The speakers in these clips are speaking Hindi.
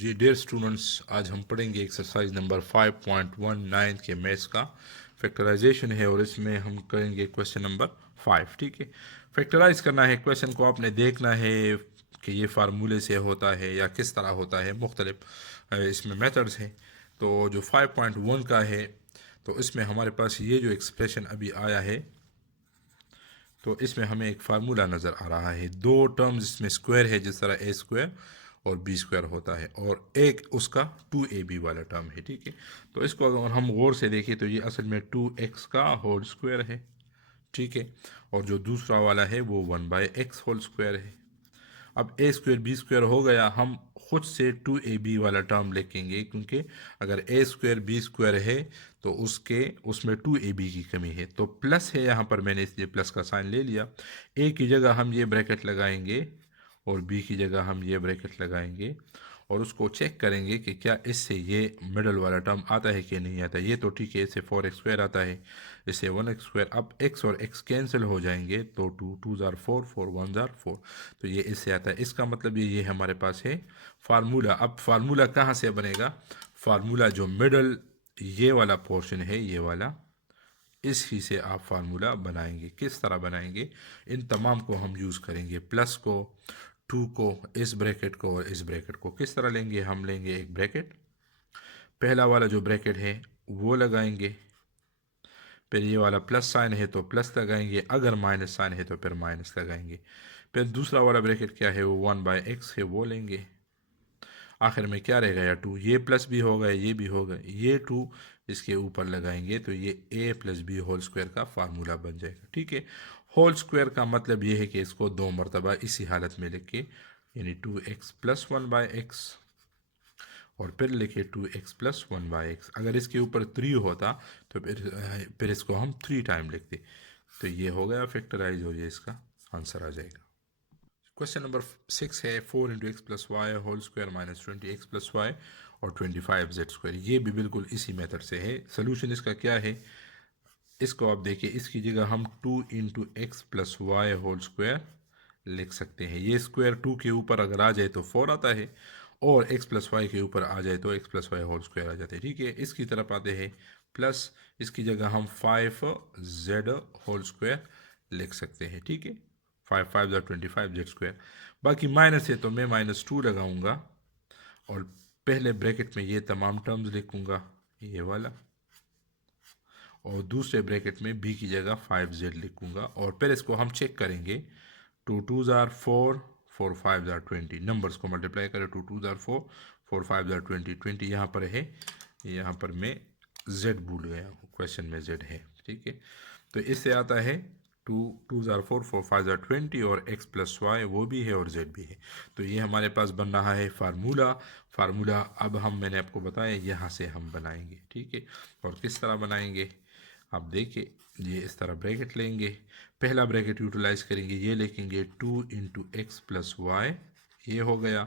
जी डियर स्टूडेंट्स, आज हम पढ़ेंगे एक्सरसाइज नंबर 5.19 के मैथ्स का फैक्टराइजेशन है और इसमें हम करेंगे क्वेश्चन नंबर 5। ठीक है, फैक्टराइज करना है क्वेश्चन को, आपने देखना है कि ये फार्मूले से होता है या किस तरह होता है। मुख्तलिफ इसमें मेथड्स हैं। तो जो 5.1 का है तो इसमें हमारे पास ये जो एक्सप्रेशन अभी आया है तो इसमें हमें एक फार्मूला नज़र आ रहा है। दो टर्म्स इसमें स्क्वायर है, जिस तरह ए स्क्वायर और बी स्क्वायर होता है, और एक उसका 2ab वाला टर्म है। ठीक है, तो इसको अगर हम गौर से देखें तो ये असल में 2x का होल स्क्वायर है। ठीक है, और जो दूसरा वाला है वो 1/x होल स्क्वायर है। अब ए स्क्वायर बी स्क्वायर हो गया, हम खुद से 2ab वाला टर्म लिखेंगे, क्योंकि अगर ए स्क्वायर बी स्क्वायर है तो उसमें 2ab की कमी है। तो प्लस है यहाँ पर, मैंने इसलिए प्लस का साइन ले लिया। ए की जगह हम ये ब्रैकेट लगाएंगे और बी की जगह हम ये ब्रैकेट लगाएंगे और उसको चेक करेंगे कि क्या इससे ये मिडल वाला टर्म आता है कि नहीं आता। ये तो ठीक है, इससे 4x स्क्वायर आता है, इससे 1x स्क्वायर। अब x और x कैंसिल हो जाएंगे तो 2 2 ज़ार 4 4 1 ज़ार 4, तो ये इससे आता है। इसका मतलब ये हमारे पास है फार्मूला। अब फार्मूला कहाँ से बनेगा? फार्मूला जो मिडल ये वाला पोर्शन है, ये वाला, इसी से आप फार्मूला बनाएंगे। किस तरह बनाएंगे? इन तमाम को हम यूज़ करेंगे, प्लस को, 2 को, इस ब्रैकेट को और इस ब्रैकेट को। किस तरह लेंगे? हम लेंगे एक ब्रैकेट, पहला वाला जो ब्रैकेट है वो लगाएंगे, फिर ये वाला प्लस साइन है तो प्लस लगाएंगे, अगर माइनस साइन है तो फिर माइनस लगाएंगे। फिर दूसरा वाला ब्रैकेट क्या है, वो 1/x है, वो लेंगे। आखिर में क्या रह गया? 2। ये प्लस भी हो गए, ये भी हो गए, ये 2 इसके ऊपर लगाएंगे तो ये a plus B whole square का फार्मूला बन जाएगा। ठीक है, होल स्क्वायर का मतलब ये है कि इसको 2 मरतबा इसी हालत में लिख के, यानी 2x प्लस 1/x, और फिर लिखे 2x प्लस 1/x। अगर इसके ऊपर 3 होता तो फिर इसको हम 3 टाइम लिखते। तो ये हो गया फैक्टराइज, हो जाए, इसका आंसर आ जाएगा। क्वेश्चन नंबर 6 है 4 into X plus Y whole square minus 20x plus Y और 25z स्क्वायर। ये भी बिल्कुल इसी मेथड से है। सोल्यूशन इसका क्या है, इसको आप देखिए, इसकी जगह हम 2 into X plus Y whole square लिख सकते हैं। ये स्क्वायर 2 के ऊपर अगर आ जाए तो 4 आता है, और x प्लस वाई के ऊपर आ जाए तो x plus Y whole square आ जाते हैं। ठीक है, इसकी तरफ आते हैं प्लस, इसकी जगह हम 5z होल स्क्वायर लिख सकते हैं। ठीक है, 5 5 25z स्क्वायर। बाकी माइनस है तो मैं -2 लगाऊंगा और पहले ब्रैकेट में ये तमाम टर्म्स लिखूंगा, ये वाला, और दूसरे ब्रैकेट में b की जगह 5z लिखूंगा, और फिर इसको हम चेक करेंगे। 2 2 ज़ार 4 4 5 ज़ार 20, नंबर्स को मल्टीप्लाई करें। 2 2 ज़ार 4 4 5 ज़ार 20 20 यहाँ पर है, यहाँ पर मैं z भूल गया हूँ, क्वेश्चन में z है। ठीक है, तो इससे आता है 2 2 ज़ार 4 4 5 ज़ार 20, और x प्लस वाई वो भी है और z भी है। तो ये हमारे पास बन रहा है फार्मूला। फार्मूला अब मैंने आपको बताया, यहाँ से हम बनाएंगे। ठीक है, और किस तरह बनाएंगे आप देखिए। ये इस तरह ब्रैकेट लेंगे, पहला ब्रैकेट यूटिलाइज करेंगे, ये लिखेंगे 2 इंटू एक्स प्लस वाई, ये हो गया।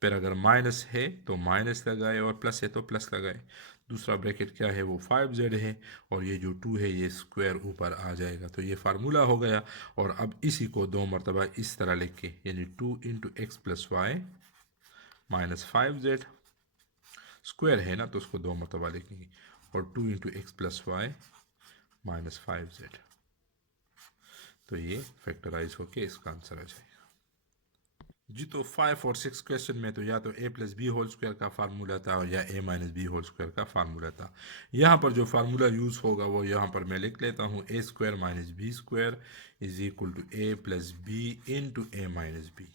फिर अगर माइनस है तो माइनस लगाए और प्लस है तो प्लस लगाए। दूसरा ब्रैकेट क्या है, वो 5z है, और ये जो 2 है ये स्क्वायर ऊपर आ जाएगा। तो ये फार्मूला हो गया। और अब इसी को 2 मरतबा इस तरह लिख के, यानी 2 into X plus Y minus 5z, square है ना तो उसको 2 मरतबा लिखेंगे, और 2 into X plus Y minus 5z। तो ये फैक्टराइज होके इसका आंसर आ जाएगा। जी, तो 5 और 6 क्वेश्चन में तो या तो a plus B whole square का फार्मूला था और या a minus B whole square का फार्मूला था। यहाँ पर जो फार्मूला यूज़ होगा वो यहाँ पर मैं लिख लेता हूँ, a square minus B square is equal to a plus B into a minus B.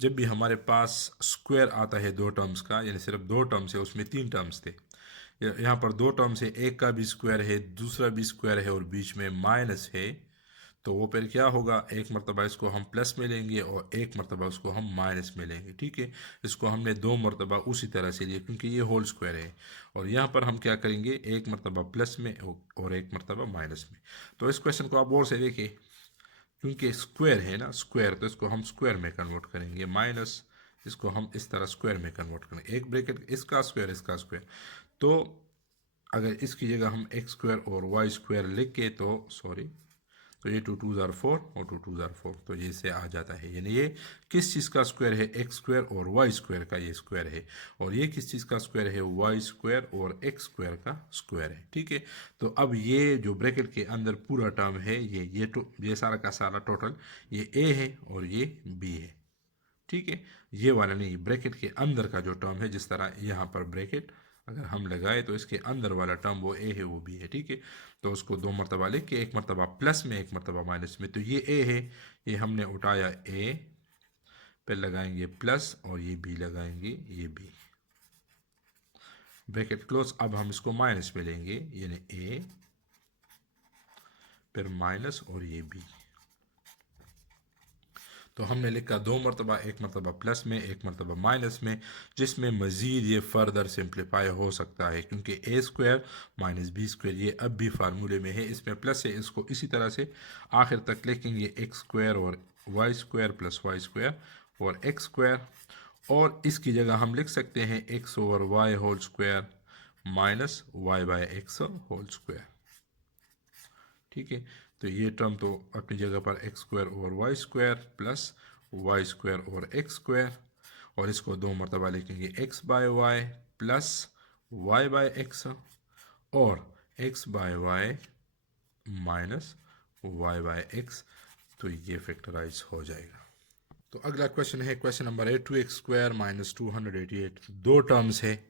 जब भी हमारे पास स्क्वायर आता है दो टर्म्स का, यानी सिर्फ दो टर्म्स है, उसमें 3 टर्म्स थे, यहाँ पर 2 टर्म्स है, एक का भी स्क्वायर है, दूसरा भी स्क्वायर है, और बीच में माइनस है, तो वो फिर क्या होगा, एक मरतबा इसको हम प्लस में लेंगे और एक मरतबा उसको हम माइनस में लेंगे। ठीक है, इसको हमने 2 मरतबा उसी तरह से लिए क्योंकि ये होल स्क्वायर है, और यहाँ पर हम क्या करेंगे, एक मरतबा प्लस में और एक मरतबा माइनस में। तो इस क्वेश्चन को आप और से देखिए, क्योंकि स्क्वायर है ना, स्क्वायर, तो इसको हम स्क्वायर में कन्वर्ट करेंगे, माइनस इसको हम इस तरह स्क्वायर में कन्वर्ट करेंगे, एक ब्रैकेट इसका स्क्वायर इसका स्क्वायर। तो अगर इसकी जगह हम एक्स स्क्वायर और वाई स्क्वायर लिख के, तो सॉरी, तो ये 2 2 4 और 2 2 4, तो ये से आ जाता है। यानी ये किस चीज़ का स्क्वायर है, एक्स स्क्वायर और वाई स्क्वायर का ये स्क्वायर है, और ये किस चीज़ का स्क्वायर है, वाई स्क्वायर और एक्स स्क्वायर का स्क्वायर है। ठीक है, तो अब ये जो ब्रैकेट के अंदर पूरा टर्म है, ये सारा का सारा टोटल ये ए है और ये बी है। ठीक है, ये वाला नहीं, ब्रैकेट के अंदर का जो टर्म है, जिस तरह यहाँ पर ब्रैकेट अगर हम लगाए तो इसके अंदर वाला टर्म वो ए है वो बी है। ठीक है, तो उसको दो मरतबा लिख के, एक मरतबा प्लस में एक मरतबा माइनस में, तो ये ए है, ये हमने उठाया ए, फिर लगाएंगे प्लस और ये बी लगाएंगे, ये बी, ब्रैकेट क्लोज। अब हम इसको माइनस में लेंगे, यानी ए फिर माइनस और ये बी। तो हमने लिखा दो मरतबा, एक मरतबा प्लस में एक मरतबा माइनस में, जिसमें मज़ीद ये फर्दर सिंप्लीफाई हो सकता है, क्योंकि ए स्क्वायर माइनस बी स्क्वायर ये अब भी फार्मूले में है, इसमें प्लस है, इसको इसी तरह से आखिर तक लिखेंगे, एक्स स्क्वायर और Y square plus Y square और एक्स स्क्वायर, और इसकी जगह हम लिख सकते हैं X over Y whole square minus Y by X whole square. ठीक है, तो ये टर्म तो अपनी जगह पर X square over Y square plus Y square over X square, और इसको दो मरतबा लिखेंगे X by Y plus Y by X और X by Y minus Y by x, तो ये फैक्टराइज हो जाएगा। तो अगला क्वेश्चन है question number 8, 2x square minus 288, दो टर्म्स है,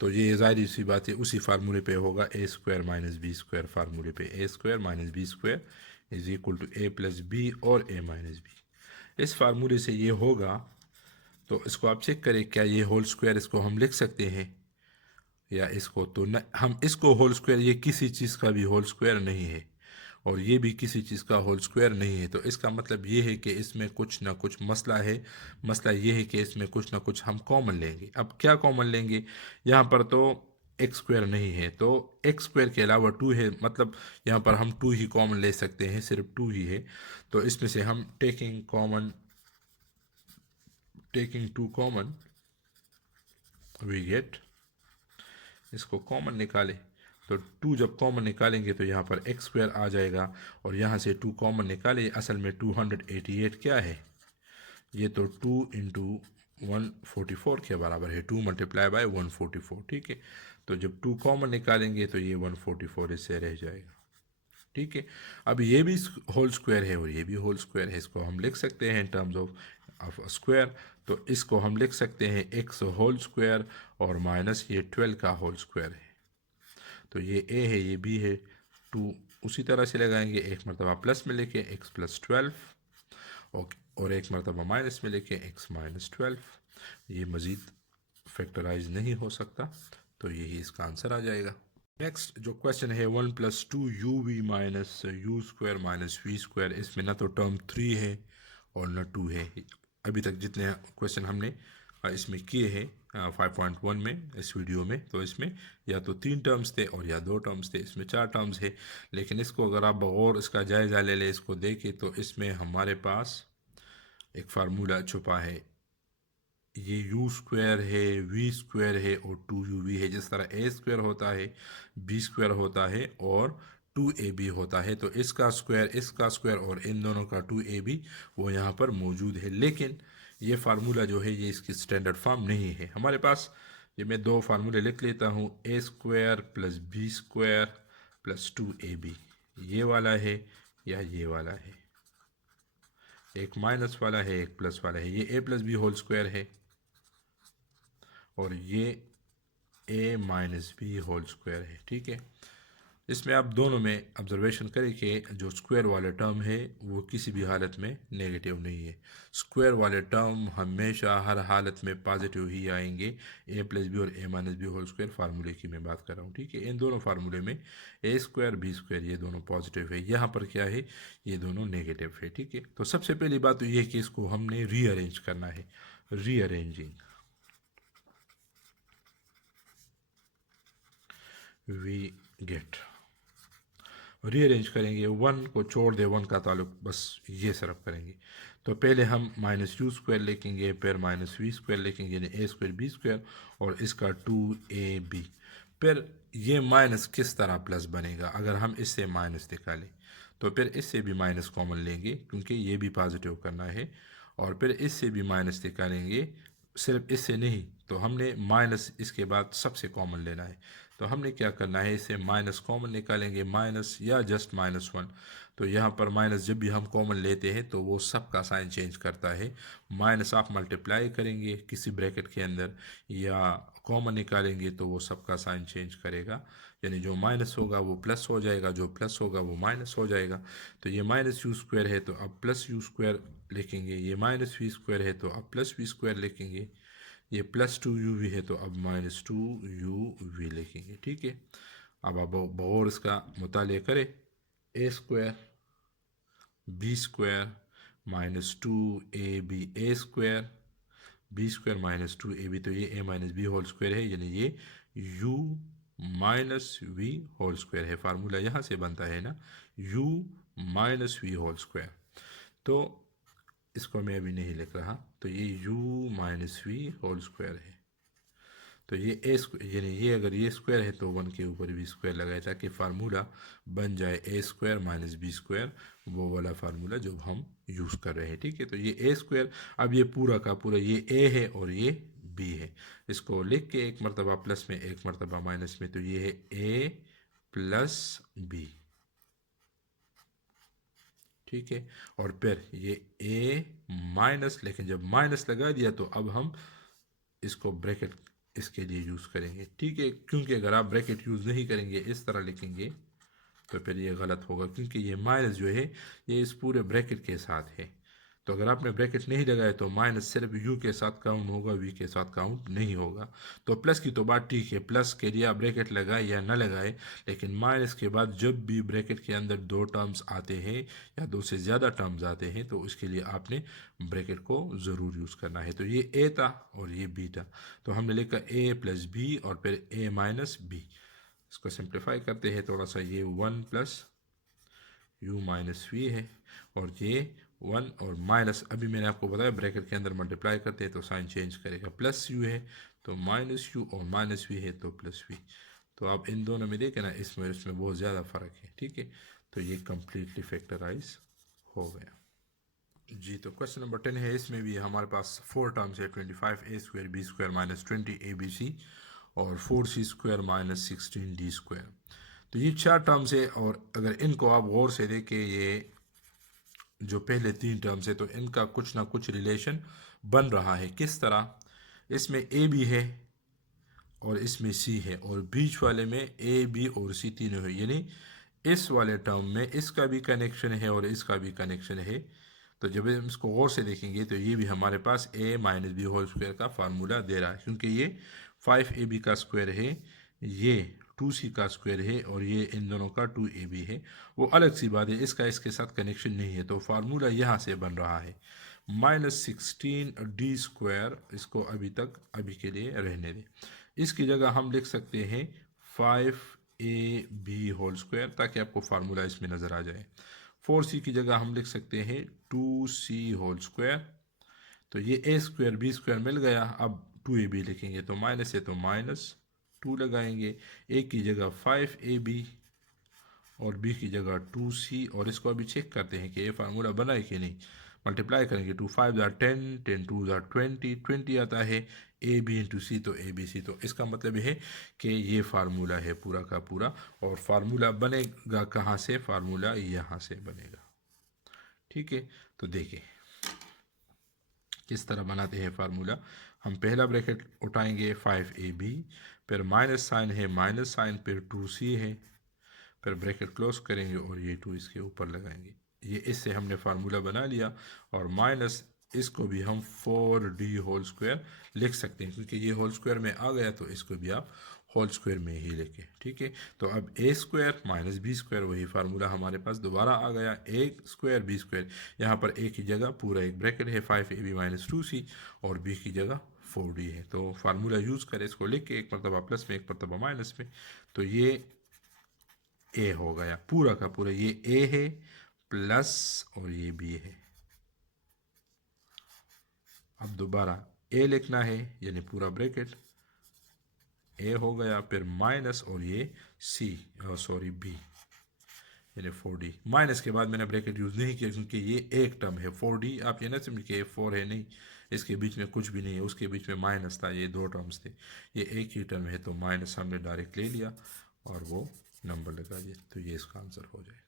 तो ये ज़ाहिर सी बात है उसी फार्मूले पे होगा, A square minus B square फार्मूले पे, A square minus B square is equal to A plus B और ए माइनस बी। इस फार्मूले से ये होगा, तो इसको आप चेक करें क्या ये होल स्क्वायर इसको हम लिख सकते हैं या इसको, तो न, हम इसको होल स्क्वायर, ये किसी चीज़ का भी होल स्क्वायर नहीं है और ये भी किसी चीज़ का होल स्क्वायर नहीं है, तो इसका मतलब ये है कि इसमें कुछ ना कुछ मसला है। मसला ये है कि इसमें कुछ ना कुछ हम कॉमन लेंगे। अब क्या कॉमन लेंगे, यहाँ पर तो एक्स स्क्वायर नहीं है, तो एक्स स्क्वायर के अलावा टू है, मतलब यहाँ पर हम टू ही कॉमन ले सकते हैं, सिर्फ टू ही है, तो इसमें से हम taking to common we get, इसको कॉमन निकाले, तो टू जब कॉमन निकालेंगे तो यहाँ पर एक्स स्क्वायर आ जाएगा, और यहाँ से टू कॉमन निकाले, असल में 288 क्या है, ये तो 2 इंटू 144 के बराबर है, 2 मल्टीप्लाई बाय 144। ठीक है, तो जब 2 कॉमन निकालेंगे तो ये 144 इससे रह जाएगा। ठीक है, अब ये भी होल स्क्वायर है और ये भी होल स्क्वायर है, इसको हम लिख सकते हैं इन टर्म्स ऑफ स्क्वायर, तो इसको हम लिख सकते हैं एक्स होल स्क्वायर और माइनस ये 12 का होल स्क्वायर है, तो ये ए है ये बी है, टू उसी तरह से लगाएंगे, एक मरतबा प्लस में लेके एक्स प्लस 12 और एक मरतबा माइनस में लेके एक्स माइनस 12, ये मज़ीद फैक्टराइज नहीं हो सकता, तो यही इसका आंसर आ जाएगा। नेक्स्ट जो क्वेश्चन है 1 + 2uv minus U square minus V square, इसमें ना तो टर्म 3 है और ना 2 है। अभी तक जितने क्वेश्चन हमने इसमें किए हैं 5.1 में इस वीडियो में, तो इसमें या तो 3 टर्म्स थे और या 2 टर्म्स थे, इसमें 4 टर्म्स है, लेकिन इसको अगर आप बगौर इसका जायज़ा ले लें, इसको देखें, तो इसमें हमारे पास एक फार्मूला छुपा है, ये यू स्क्वायर है, वी स्क्वायर है और 2uv है, जिस तरह ए स्क्वायर होता है, बी स्क्वायर होता है और 2ab होता है, तो इसका स्क्वायर और इन दोनों का 2ab वो यहाँ पर मौजूद है, लेकिन ये फार्मूला जो है ये इसकी स्टैंडर्ड फॉर्म नहीं है हमारे पास। ये मैं दो फार्मूले लिख लेता हूँ, A square plus B square plus 2ab, ये वाला है या ये वाला है, एक माइनस वाला है एक प्लस वाला है, ये ए प्लस बी होल स्क्वायर है और ये ए माइनस बी होल स्क्वायर है। ठीक है, इसमें आप दोनों में ऑब्जर्वेशन करें कि जो स्क्वायर वाले टर्म है वो किसी भी हालत में नेगेटिव नहीं है, स्क्वायर वाले टर्म हमेशा हर हालत में पॉजिटिव ही आएंगे, ए प्लस बी और A minus B whole square फार्मूले की मैं बात कर रहा हूँ। ठीक है, इन दोनों फार्मूले में ए स्क्वायर बी स्क्वायर ये दोनों पॉजिटिव है, यहाँ पर क्या है, ये दोनों नेगेटिव है। ठीक है, तो सबसे पहली बात तो ये है कि इसको हमने रीअरेंज करना है, रीअरेंजिंग वी गेट, रीअरेंज करेंगे, वन को छोड़ दे, वन का ताल्लुक बस ये सिर्फ करेंगे, तो पहले हम माइनस यू स्क्वायर लिखेंगे, फिर माइनस वी स्क्वायर लिखेंगे, यानी ए स्क्वायर बी स्क्वायर और इसका 2ab, फिर ये माइनस किस तरह प्लस बनेगा? अगर हम इससे माइनस निकालें तो फिर इससे भी माइनस कॉमन लेंगे क्योंकि ये भी पॉजिटिव करना है, और फिर इससे भी माइनस निकालेंगे, सिर्फ इससे नहीं, तो हमने माइनस इसके बाद सबसे कॉमन लेना है। तो हमने क्या करना है, इससे माइनस कॉमन निकालेंगे, माइनस या जस्ट -1। तो यहाँ पर माइनस जब भी हम कॉमन लेते हैं तो वो सब का साइन चेंज करता है। माइनस आप मल्टीप्लाई करेंगे किसी ब्रैकेट के अंदर या कॉमन निकालेंगे तो वो सब का साइन चेंज करेगा, यानी जो माइनस होगा वो प्लस हो जाएगा, जो प्लस होगा वो माइनस हो जाएगा। तो ये माइनस यू स्क्वायर है तो अब प्लस यू स्क्वायर लिखेंगे, ये माइनस वी स्क्वायर है तो अब प्लस वी स्क्वायर लिखेंगे, ये +2uv है तो अब -2uv लिखेंगे। ठीक है, अब आप और इसका मुताले करें, A square B square -2ab a square B square -2ab, तो ये a minus B whole square है, यानी ये u minus V whole square है। फार्मूला यहाँ से बनता है ना, u minus V whole square. तो इसको मैं अभी नहीं लिख रहा, तो ये u minus V whole square है। तो ये ए स्क्वायर, यानी ये अगर ये स्क्वायर है तो 1 के ऊपर भी स्क्वायर लगाए ताकि फार्मूला बन जाए ए स्क्वायर माइनस बी स्क्वायर, वो वाला फार्मूला जो हम यूज़ कर रहे हैं। ठीक है, तो ये ए स्क्वायर, अब ये पूरा का पूरा ये ए है और ये बी है, इसको लिख के एक मरतबा प्लस में एक मरतबा माइनस में, तो ये है ए प्लस बी। ठीक है, और फिर ये ए माइनस, लेकिन जब माइनस लगा दिया तो अब हम इसको ब्रैकेट इसके लिए यूज़ करेंगे। ठीक है, क्योंकि अगर आप ब्रैकेट यूज़ नहीं करेंगे, इस तरह लिखेंगे, तो फिर ये गलत होगा, क्योंकि ये माइनस जो है ये इस पूरे ब्रैकेट के साथ है। तो अगर आपने ब्रैकेट नहीं लगाया तो माइनस सिर्फ यू के साथ काउंट होगा, वी के साथ काउंट नहीं होगा। तो प्लस की तो बात ठीक है, प्लस के लिए आप ब्रैकेट लगाए या ना लगाए, लेकिन माइनस के बाद जब भी ब्रैकेट के अंदर दो टर्म्स आते हैं या दो से ज़्यादा टर्म्स आते हैं तो उसके लिए आपने ब्रैकेट को ज़रूर यूज़ करना है। तो ये ए था और ये बी था, तो हमने लिखा ए प्लस बी और फिर ए माइनस बी। इसको सिंप्लीफाई करते हैं थोड़ा सा, ये 1 प्लस u माइनस वी है, और ये 1 और माइनस, अभी मैंने आपको बताया ब्रैकेट के अंदर मल्टीप्लाई करते हैं तो साइन चेंज करेगा, प्लस u है तो माइनस u और माइनस वी है तो प्लस वी। तो आप इन दोनों में देखें ना, इसमें इसमें बहुत ज़्यादा फ़र्क है। ठीक है, तो ये कम्प्लीटली फैक्टराइज हो गया जी। तो क्वेश्चन नंबर 10 है, इसमें भी हमारे पास 4 टर्म्स है, 25a square B square -20abc और 4c स्क्वायर -16d स्क्वायर। तो ये 4 टर्म्स है, और अगर इनको आप गौर से देखें, ये जो पहले 3 टर्म्स है तो इनका कुछ ना कुछ रिलेशन बन रहा है। किस तरह, इसमें ए बी है और इसमें सी है, और बीच वाले में ए बी और सी तीनों है, यानी इस वाले टर्म में इसका भी कनेक्शन है और इसका भी कनेक्शन है। तो जब हम इसको गौर से देखेंगे तो ये भी हमारे पास a minus B whole square का फार्मूला दे रहा है, क्योंकि ये 5ab का स्क्वायर है, ये 2c का स्क्वायर है, और ये इन दोनों का 2ab है। वो अलग सी बात है, इसका इसके साथ कनेक्शन नहीं है, तो फार्मूला यहाँ से बन रहा है -16d स्क्वायर। इसको अभी के लिए रहने दें, इसकी जगह हम लिख सकते हैं 5ab होल स्क्वायर, ताकि आपको फार्मूला इसमें नज़र आ जाए। 4c की जगह हम लिख सकते हैं 2c होल स्क्वायर। तो ये a स्क्वायर बी स्क्वायर मिल गया, अब 2ab लिखेंगे तो माइनस है तो -2 लगाएंगे, a की जगह 5ab और b की जगह 2c, और इसको अभी चेक करते हैं कि ये फार्मूला बना है कि नहीं। मल्टीप्लाई करेंगे, 2 5 ज़ा 10, 10 2 ज़ा 20, 20 आता है ए बी इंटू सी, तो ए बी सी। तो इसका मतलब है कि ये फार्मूला है पूरा का पूरा, और फार्मूला बनेगा कहाँ से, फार्मूला यहाँ से बनेगा। ठीक है, तो देखिए किस तरह बनाते हैं फार्मूला। हम पहला ब्रैकेट उठाएंगे 5ab, फिर माइनस साइन है, माइनस साइन, फिर 2c है, फिर ब्रैकेट क्लोज करेंगे और ये 2 इसके ऊपर लगाएंगे। ये इससे हमने फार्मूला बना लिया, और माइनस इसको भी हम 4d होल स्क्वायर लिख सकते हैं, क्योंकि ये होल स्क्वायर में आ गया तो इसको भी आप होल स्क्वायर में ही लिखें। ठीक है, तो अब a square minus B square, वही फार्मूला हमारे पास दोबारा आ गया, a स्क्वायर बी स्क्वायर, यहाँ पर a की जगह पूरा एक ब्रैकेट है 5ab माइनस 2c, और b की जगह 4d है। तो फार्मूला यूज़ करें, इसको लिख के एक मरतबा प्लस में एक मरतबा माइनस में, तो ये a हो गया पूरा का पूरा, ये a है प्लस और ये b है। अब दोबारा a लिखना है, यानी पूरा ब्रैकेट, ए हो गया, फिर माइनस और ये सी सॉरी बी, यानी 4D। माइनस के बाद मैंने ब्रैकेट यूज़ नहीं किया क्योंकि ये एक टर्म है। 4D आप ये ना समझ के 4 है, नहीं, इसके बीच में कुछ भी नहीं है, उसके बीच में माइनस था, ये दो टर्म्स थे, ये एक ही टर्म है, तो माइनस हमने डायरेक्ट ले लिया और वो नंबर लगा दिया, तो ये इसका आंसर हो जाए।